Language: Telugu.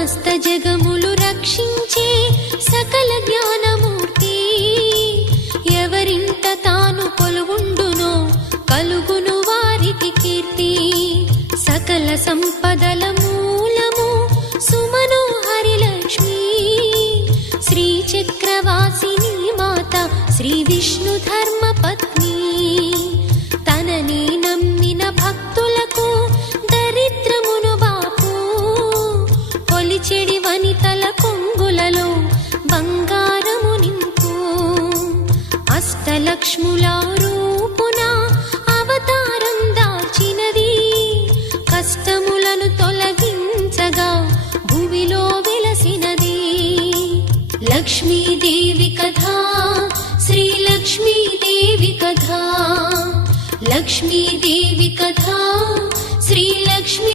సమస్త జగములు రక్షించే సకల జ్ఞానమూర్తి ఎవరింట తాను కొలువుండునో కలుగును వారికి కీర్తి సకల సంపదల మూలము సుమనోహరి లక్ష్మి శ్రీ చక్రవాసిని మాత శ్రీ విష్ణు ధర్మ పత్ని తనని నమ్మిన భక్తులకు దరిద్రమును బాపు కొలిచెడి వనితల కొంగులలో బంగారము నింపు అష్టలక్ష్ముల రూపున అవతారం దాల్చినది కష్టములను తొలగించగా భూమిలో వెలసినది లక్ష్మీదేవి కథా శ్రీ లక్ష్మీదేవి కథా లక్ష్మీదేవి కథా శ్రీ లక్ష్మీ